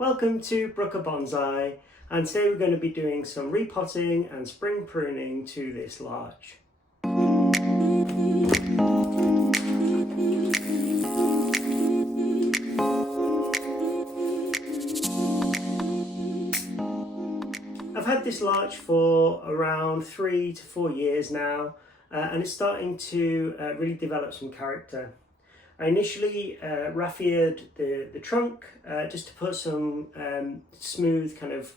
Welcome to Brooker Bonsai, and today we're going to be doing some repotting and spring pruning to this larch. I've had this larch for around 3 to 4 years now, and it's starting to really develop some character. I initially raffiered the trunk just to put some smooth kind of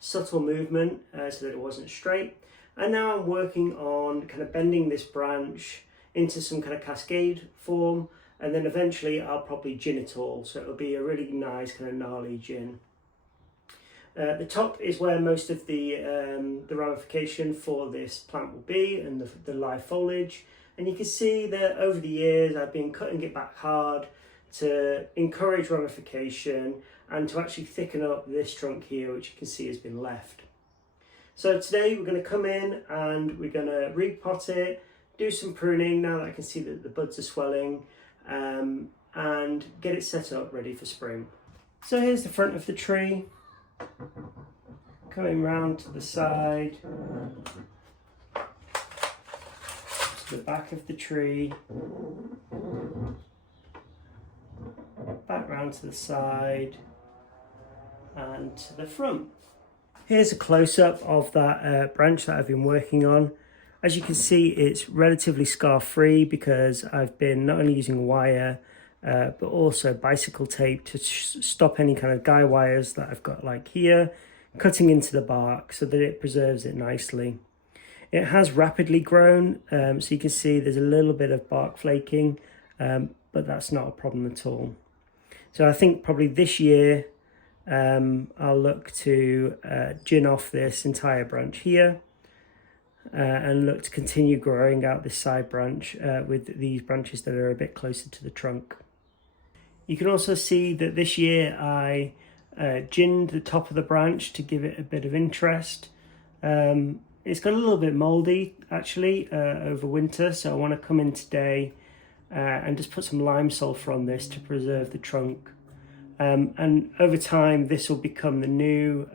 subtle movement so that it wasn't straight. And now I'm working on kind of bending this branch into some kind of cascade form, and then eventually I'll probably gin it all, so it'll be a really nice kind of gnarly gin. The top is where most of the ramification for this plant will be, and the live foliage. And you can see that over the years I've been cutting it back hard to encourage ramification and to actually thicken up this trunk here, which you can see has been left. So today we're going to come in and we're going to repot it, do some pruning now that I can see that the buds are swelling, and get it set up ready for spring. So here's the front of the tree, coming round to the side, to the back of the tree, back round to the side and to the front. Here's a close-up of that branch that I've been working on. As you can see, it's relatively scar-free because I've been not only using wire but also bicycle tape to stop any kind of guy wires that I've got like here, cutting into the bark so that it preserves it nicely. It has rapidly grown, so you can see there's a little bit of bark flaking, but that's not a problem at all. So I think probably this year I'll look to gin off this entire branch here and look to continue growing out this side branch with these branches that are a bit closer to the trunk. You can also see that this year I ginned the top of the branch to give it a bit of interest. It's got a little bit mouldy actually over winter, so I want to come in today and just put some lime sulfur on this to preserve the trunk. And over time this will become the new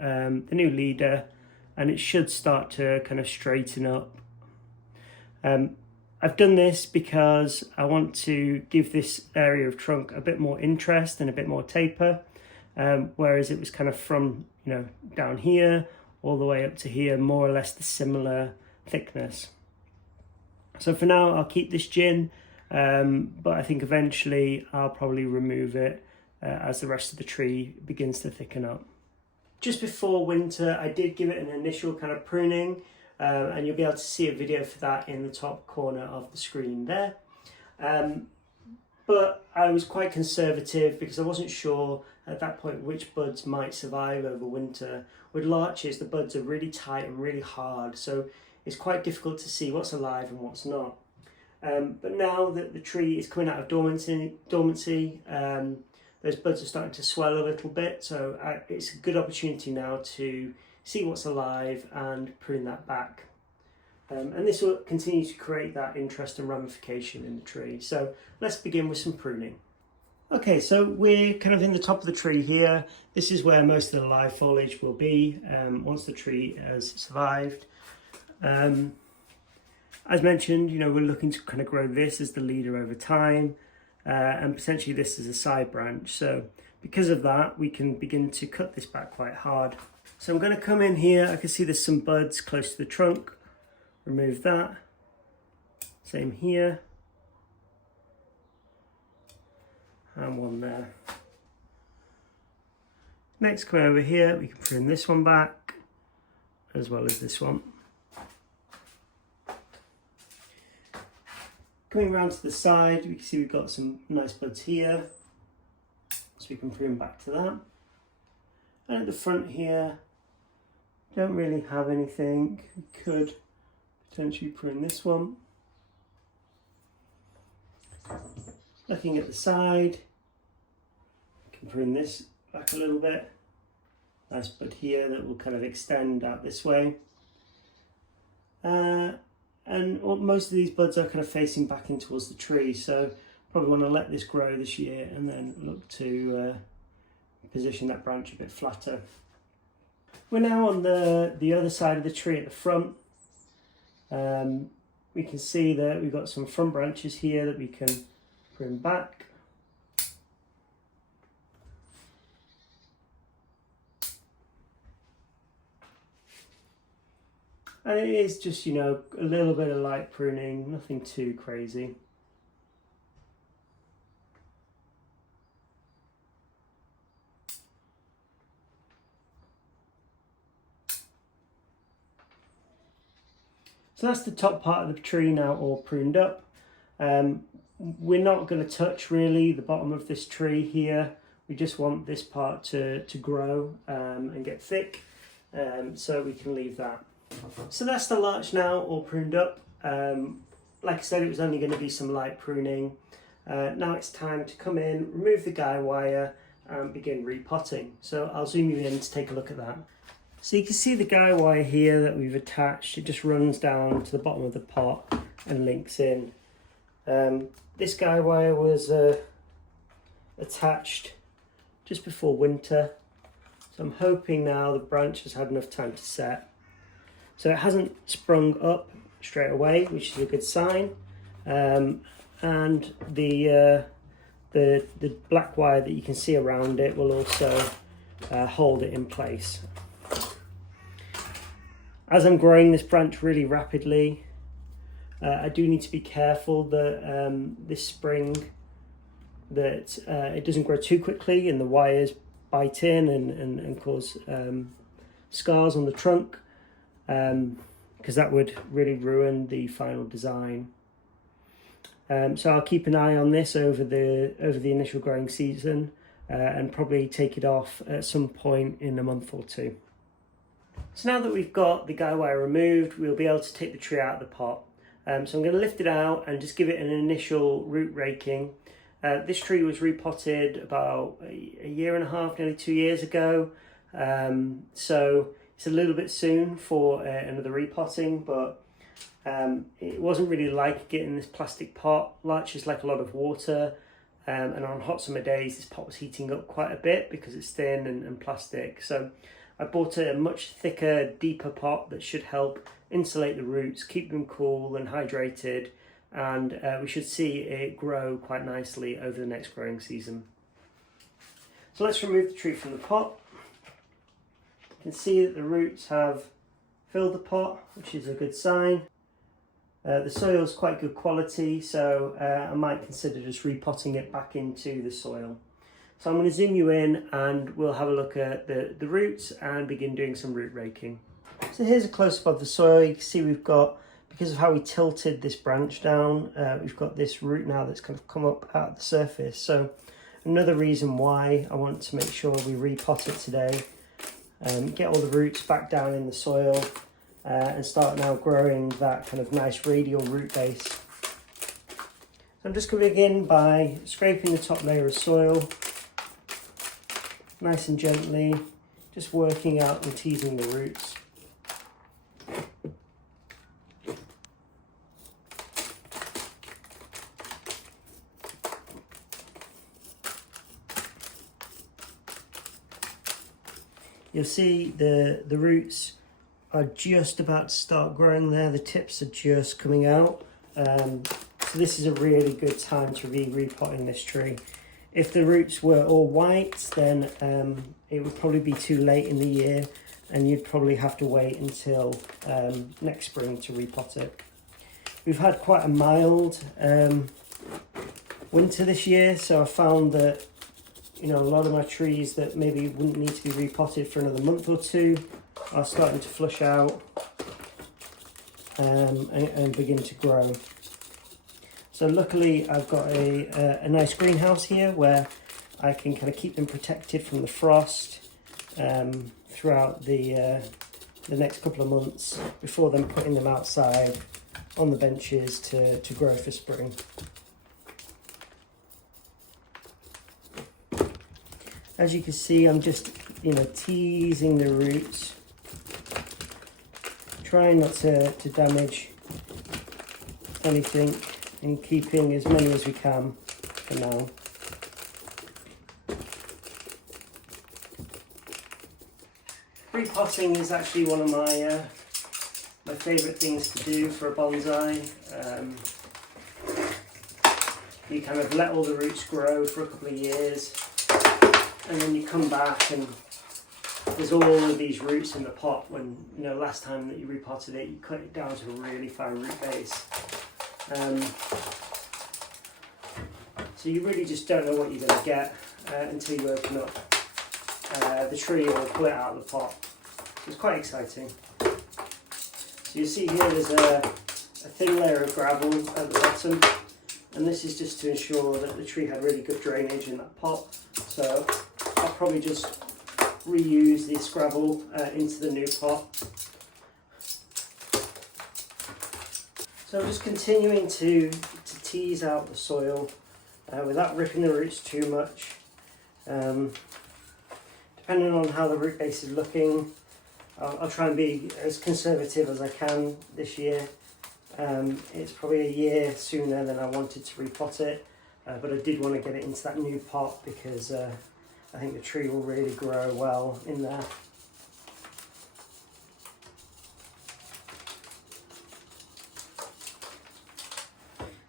leader, and it should start to kind of straighten up. I've done this because I want to give this area of trunk a bit more interest and a bit more taper, whereas it was kind of from down here all the way up to here, more or less the similar thickness. So for now I'll keep this gin, but I think eventually I'll probably remove it as the rest of the tree begins to thicken up. Just before winter I did give it an initial kind of pruning, and you'll be able to see a video for that in the top corner of the screen there. But I was quite conservative because I wasn't sure at that point which buds might survive over winter. With larches, the buds are really tight and really hard, so it's quite difficult to see what's alive and what's not. But now that the tree is coming out of dormancy, those buds are starting to swell a little bit, so it's a good opportunity now to see what's alive and prune that back. And this will continue to create that interest and ramification in the tree. So let's begin with some pruning. Okay, so we're kind of in the top of the tree here. This is where most of the live foliage will be once the tree has survived. As mentioned, we're looking to kind of grow this as the leader over time, and potentially this as a side branch. So because of that, we can begin to cut this back quite hard. So I'm going to come in here. I can see there's some buds close to the trunk. Remove that. Same here. And one there. Next, come over here. We can prune this one back as well as this one. Coming around to the side, we can see we've got some nice buds here, so we can prune back to that. And at the front here, don't really have anything. We could potentially prune this one. Looking at the side, we can prune this back a little bit. Nice bud here that will kind of extend out this way. And most of these buds are kind of facing back in towards the tree, so probably want to let this grow this year and then look to position that branch a bit flatter. We're now on the other side of the tree at the front. We can see that we've got some front branches here that we can prune back. And it is just, you know, a little bit of light pruning, nothing too crazy. So that's the top part of the tree now all pruned up. We're not going to touch really the bottom of this tree here. We just want this part to grow and get thick, so we can leave that. So that's the larch now all pruned up. Like I said, it was only going to be some light pruning. Now it's time to come in, remove the guy wire and begin repotting. So I'll zoom you in to take a look at that. So you can see the guy wire here that we've attached. It just runs down to the bottom of the pot and links in. This guy wire was attached just before winter. So I'm hoping now the branch has had enough time to set. So it hasn't sprung up straight away, which is a good sign. And the black wire that you can see around it will also hold it in place. As I'm growing this branch really rapidly, I do need to be careful that this spring that it doesn't grow too quickly and the wires bite in and cause scars on the trunk, because that would really ruin the final design. So I'll keep an eye on this over the initial growing season and probably take it off at some point in a month or two. So now that we've got the guy wire removed, we'll be able to take the tree out of the pot. So I'm going to lift it out and just give it an initial root raking. This tree was repotted about a year and a half, nearly 2 years ago. So it's a little bit soon for another repotting, but it wasn't really like getting this plastic pot. Larch is like a lot of water, and on hot summer days this pot was heating up quite a bit because it's thin and plastic. So I bought a much thicker, deeper pot that should help insulate the roots, keep them cool and hydrated, and we should see it grow quite nicely over the next growing season. So let's remove the tree from the pot. You can see that the roots have filled the pot, which is a good sign. The soil is quite good quality, so I might consider just repotting it back into the soil. So I'm going to zoom you in and we'll have a look at the roots and begin doing some root raking. So here's a close-up of the soil. You can see we've got, because of how we tilted this branch down, we've got this root now that's kind of come up out of the surface. So another reason why I want to make sure we repot it today, get all the roots back down in the soil and start now growing that kind of nice radial root base. So I'm just going to begin by scraping the top layer of soil, nice and gently, just working out and teasing the roots. You'll see the roots are just about to start growing there. The tips are just coming out. So this is a really good time to be repotting this tree. If the roots were all white, then it would probably be too late in the year and you'd probably have to wait until next spring to repot it. We've had quite a mild winter this year, so I found that, you know, a lot of my trees that maybe wouldn't need to be repotted for another month or two are starting to flush out and begin to grow. So luckily I've got a nice greenhouse here where I can kind of keep them protected from the frost throughout the next couple of months before then putting them outside on the benches to grow for spring. As you can see, I'm just, you know, teasing the roots, trying not to damage anything and keeping as many as we can for now. Repotting is actually one of my my favourite things to do for a bonsai. You kind of let all the roots grow for a couple of years, and then you come back and there's all of these roots in the pot when, you know, last time that you repotted it, you cut it down to a really fine root base. So you really just don't know what you're going to get until you open up the tree or pull it out of the pot. So it's quite exciting. So you see here there's a thin layer of gravel at the bottom, and this is just to ensure that the tree had really good drainage in that pot. So I'll probably just reuse this gravel into the new pot. So I'm just continuing to tease out the soil without ripping the roots too much. Depending on how the root base is looking, I'll try and be as conservative as I can this year. It's probably a year sooner than I wanted to repot it, but I did want to get it into that new pot because I think the tree will really grow well in there.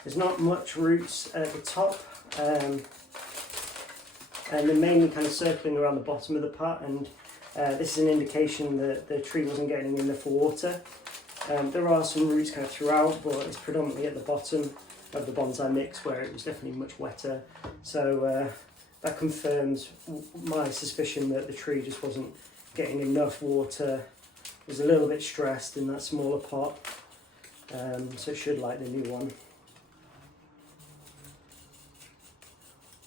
There's not much roots at the top, and they're mainly kind of circling around the bottom of the pot, and this is an indication that the tree wasn't getting enough water. There are some roots kind of throughout, but it's predominantly at the bottom of the bonsai mix where it was definitely much wetter. So that confirms my suspicion that the tree just wasn't getting enough water. It was a little bit stressed in that smaller pot, so it should like the new one.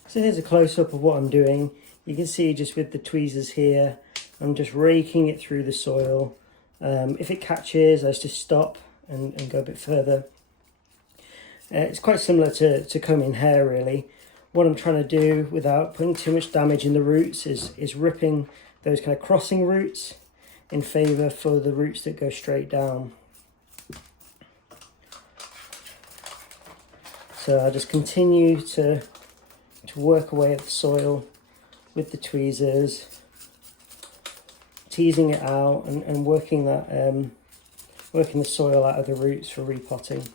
So here's a close-up of what I'm doing. You can see just with the tweezers here, I'm just raking it through the soil. If it catches, I just stop and go a bit further. It's quite similar to combing hair, really. What I'm trying to do without putting too much damage in the roots is ripping those kind of crossing roots in favour for the roots that go straight down. So I just continue to work away at the soil with the tweezers, teasing it out and working that working the soil out of the roots for repotting.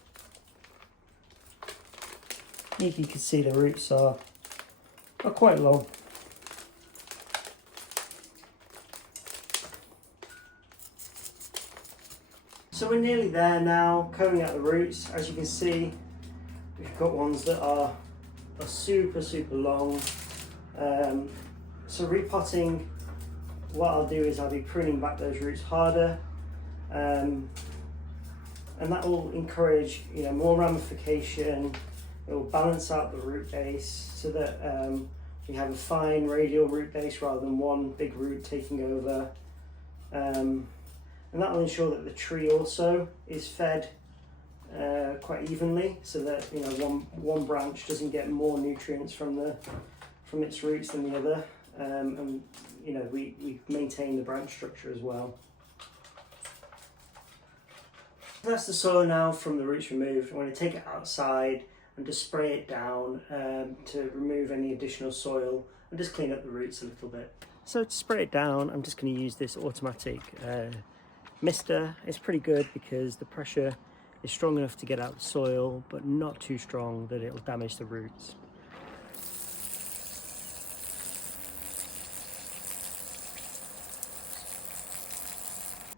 You can see the roots are quite long. So we're nearly there now, combing out the roots. As you can see, we've got ones that are super long. So repotting, what I'll do is I'll be pruning back those roots harder, and that will encourage, you know, more ramification. It will balance out the root base so that you have a fine radial root base rather than one big root taking over, and that will ensure that the tree also is fed quite evenly, so that, you know, one branch doesn't get more nutrients from its roots than the other, and you know, we maintain the branch structure as well. That's the soil now from the roots removed. I'm going to take it outside and just spray it down to remove any additional soil and just clean up the roots a little bit. So to spray it down, I'm just going to use this automatic mister. It's pretty good because the pressure is strong enough to get out the soil, but not too strong that it'll damage the roots.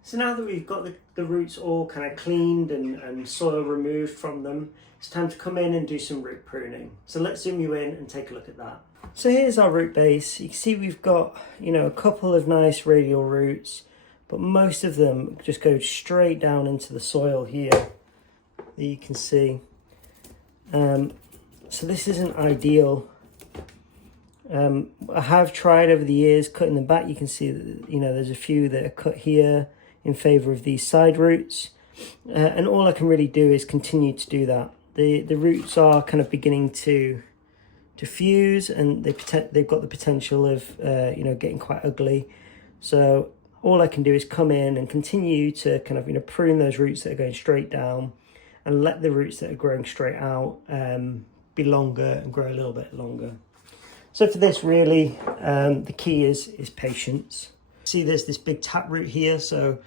So now that we've got the roots all kind of cleaned and soil removed from them, it's time to come in and do some root pruning. So let's zoom you in and take a look at that. So here's our root base. You can see we've got, you know, a couple of nice radial roots, but most of them just go straight down into the soil here, that you can see. So this isn't ideal. I have tried over the years cutting them back. You can see that, you know, there's a few that are cut here in favour of these side roots, and all I can really do is continue to do that. The roots are kind of beginning to fuse, and they've got the potential of you know, getting quite ugly. So all I can do is come in and continue to kind of, you know, prune those roots that are going straight down, and let the roots that are growing straight out be longer and grow a little bit longer. So for this, really, the key is patience. see there's this big taproot here, so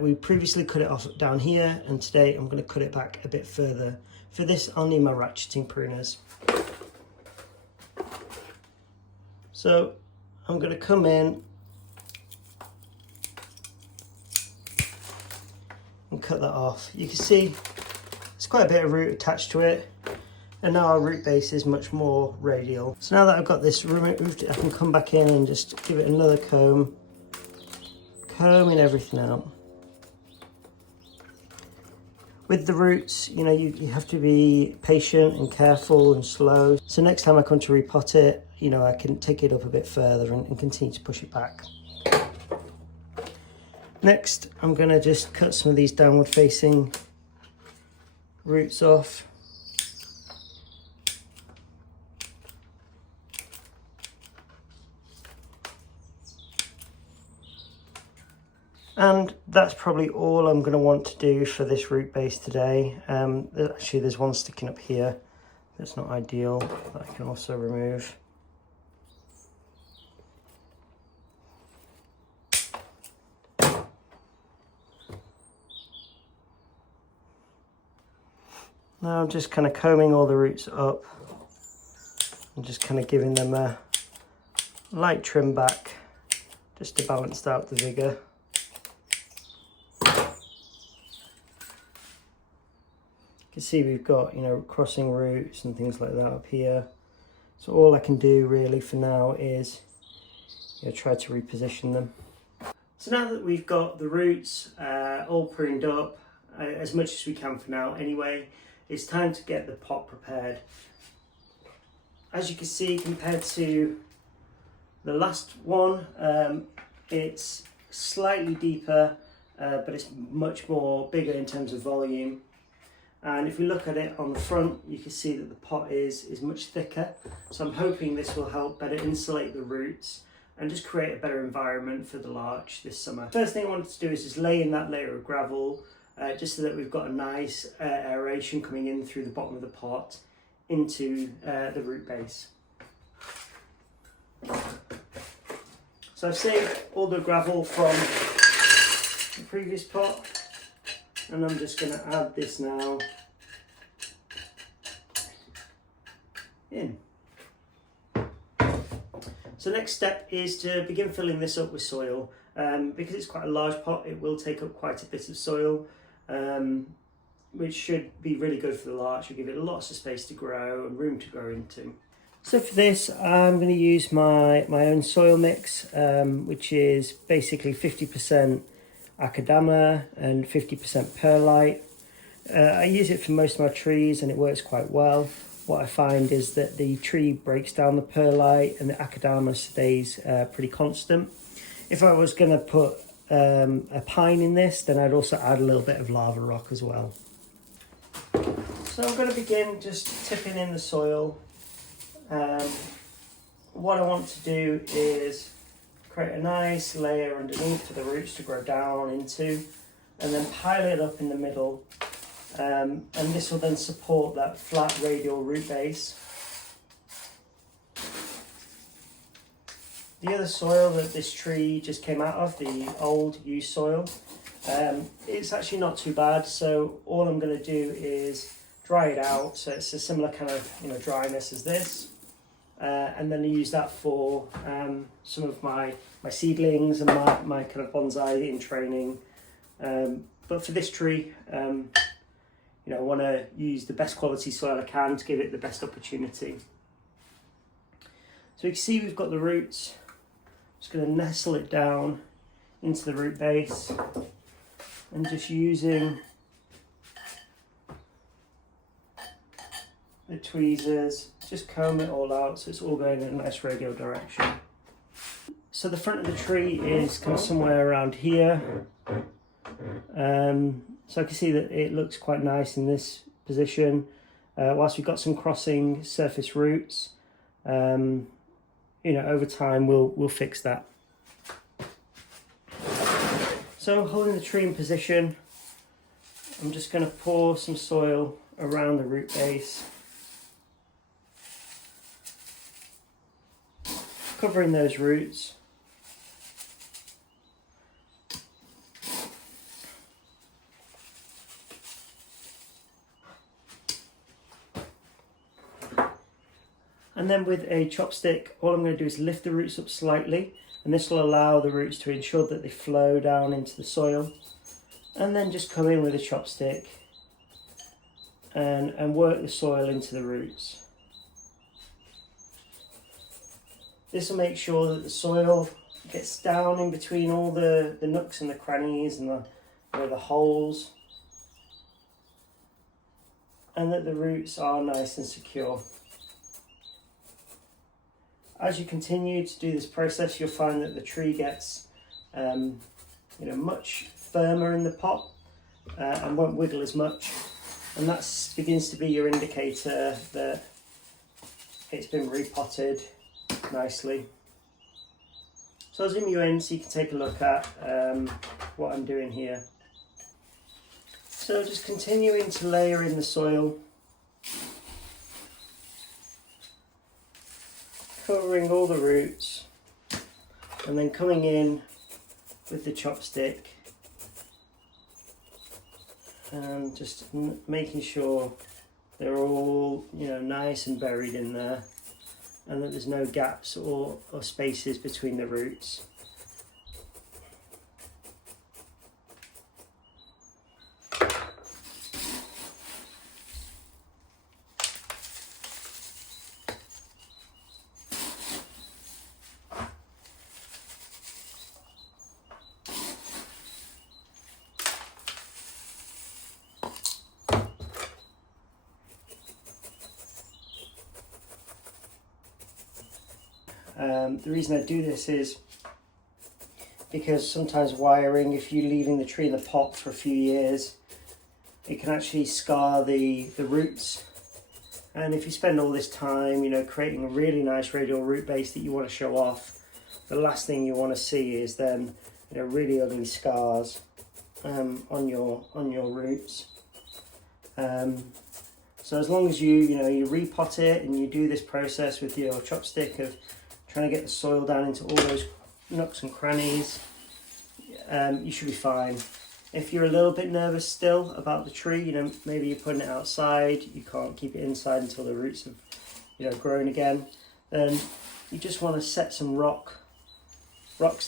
we previously cut it off down here, and today I'm going to cut it back a bit further. For this I'll need my ratcheting pruners. So I'm going to come in and cut that off. You can see there's quite a bit of root attached to it, and now our root base is much more radial. So now that I've got this removed, I can come back in and just give it another comb, combing everything out. With the roots, you know, you have to be patient and careful and slow. So next time I come to repot it, you know, I can take it up a bit further and continue to push it back. Next, I'm going to just cut some of these downward facing roots off. And that's probably all I'm going to want to do for this root base today. Actually, there's one sticking up here that's not ideal, that I can also remove. Now I'm just kind of combing all the roots up and just kind of giving them a light trim back just to balance out the vigour. You can see we've got, you know, crossing roots and things like that up here. So all I can do really for now is, you know, try to reposition them. So now that we've got the roots all pruned up, as much as we can for now anyway, it's time to get the pot prepared. As you can see, compared to the last one, it's slightly deeper, but it's much more bigger in terms of volume. And if we look at it on the front, you can see that the pot is much thicker. So I'm hoping this will help better insulate the roots and just create a better environment for the larch this summer. First thing I wanted to do is just lay in that layer of gravel, just so that we've got a nice aeration coming in through the bottom of the pot into the root base. So I've saved all the gravel from the previous pot, and I'm just going to add this now in. So next step is to begin filling this up with soil. Because it's quite a large pot, it will take up quite a bit of soil, which should be really good for the larch. It'll give it lots of space to grow and room to grow into. So for this, I'm going to use my own soil mix, which is basically 50% Akadama and 50% perlite. I use it for most of my trees and it works quite well. What I find is that the tree breaks down the perlite and the Akadama stays pretty constant. If I was going to put a pine in this, then I'd also add a little bit of lava rock as well. So I'm going to begin just tipping in the soil. What I want to do is create a nice layer underneath for the roots to grow down into, and then pile it up in the middle, and this will then support that flat radial root base. The other soil that this tree just came out of, the old used soil, it's actually not too bad, so all I'm going to do is dry it out so it's a similar kind of, you know, dryness as this. And then I use that for some of my seedlings and my kind of bonsai in training. But for this tree, you know, I want to use the best quality soil I can to give it the best opportunity. So you can see we've got the roots. I'm just going to nestle it down into the root base and just using the tweezers, just comb it all out so it's all going in a nice radial direction. So the front of the tree is kind of somewhere around here. So I can see that it looks quite nice in this position. Whilst we've got some crossing surface roots, you know, over time we'll fix that. So holding the tree in position, I'm just going to pour some soil around the root base, covering those roots. And then with a chopstick, all I'm going to do is lift the roots up slightly, and this will allow the roots to ensure that they flow down into the soil. And then just come in with a chopstick and work the soil into the roots. This will make sure that the soil gets down in between all the nooks and the crannies and the holes, and that the roots are nice and secure. As you continue to do this process, you'll find that the tree gets much firmer in the pot and won't wiggle as much, and that begins to be your indicator that it's been repotted nicely. So I'll zoom you in so you can take a look at what I'm doing here. So just continuing to layer in the soil, covering all the roots, and then coming in with the chopstick and just making sure they're all nice and buried in there, and that there's no gaps or spaces between the roots. The reason I do this is because sometimes wiring, if you're leaving the tree in the pot for a few years, it can actually scar the roots. And if you spend all this time, creating a really nice radial root base that you want to show off, the last thing you want to see is then, really ugly scars on your roots. So as long as you repot it and you do this process with your chopstick of trying to get the soil down into all those nooks and crannies, you should be fine. If you're a little bit nervous still about the tree, maybe you're putting it outside, you can't keep it inside until the roots have grown again, then you just want to set some rocks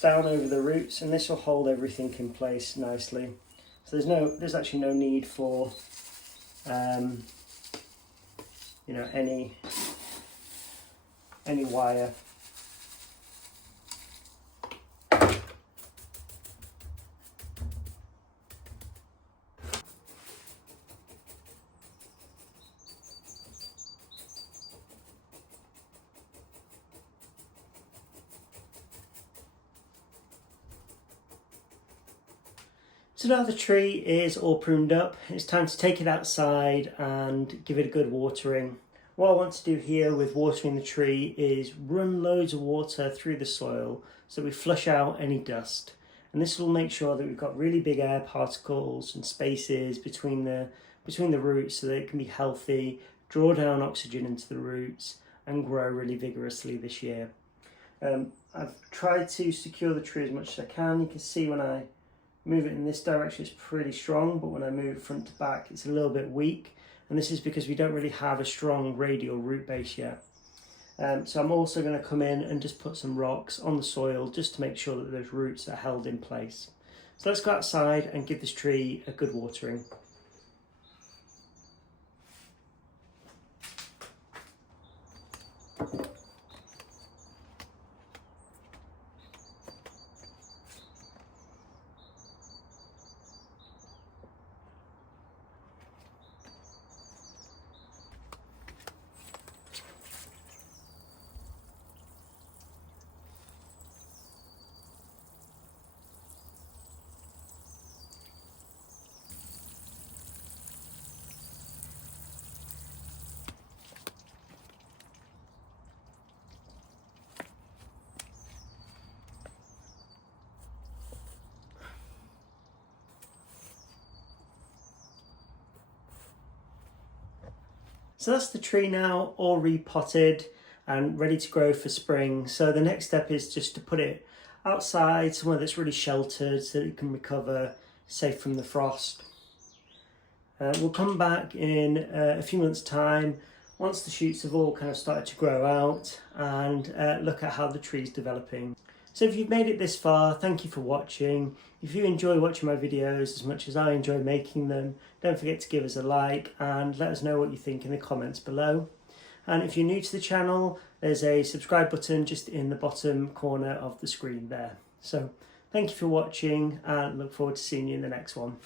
down over the roots, and this will hold everything in place nicely. So there's actually no need for any wire. So now the tree is all pruned up, it's time to take it outside and give it a good watering. What I want to do here with watering the tree is run loads of water through the soil so we flush out any dust. And this will make sure that we've got really big air particles and spaces between the roots so that it can be healthy, draw down oxygen into the roots and grow really vigorously this year. I've tried to secure the tree as much as I can. You can see when I move it in this direction it's pretty strong, but when I move it front to back it's a little bit weak, and this is because we don't really have a strong radial root base yet. So I'm also going to come in and just put some rocks on the soil just to make sure that those roots are held in place. So let's go outside and give this tree a good watering. So that's the tree now all repotted and ready to grow for spring. So the next step is just to put it outside, somewhere that's really sheltered so that it can recover, safe from the frost. We'll come back in a few months' time once the shoots have all kind of started to grow out, and look at how the tree's developing. So if you've made it this far, thank you for watching. If you enjoy watching my videos as much as I enjoy making them, don't forget to give us a like and let us know what you think in the comments below. And if you're new to the channel, there's a subscribe button just in the bottom corner of the screen there. So thank you for watching and look forward to seeing you in the next one.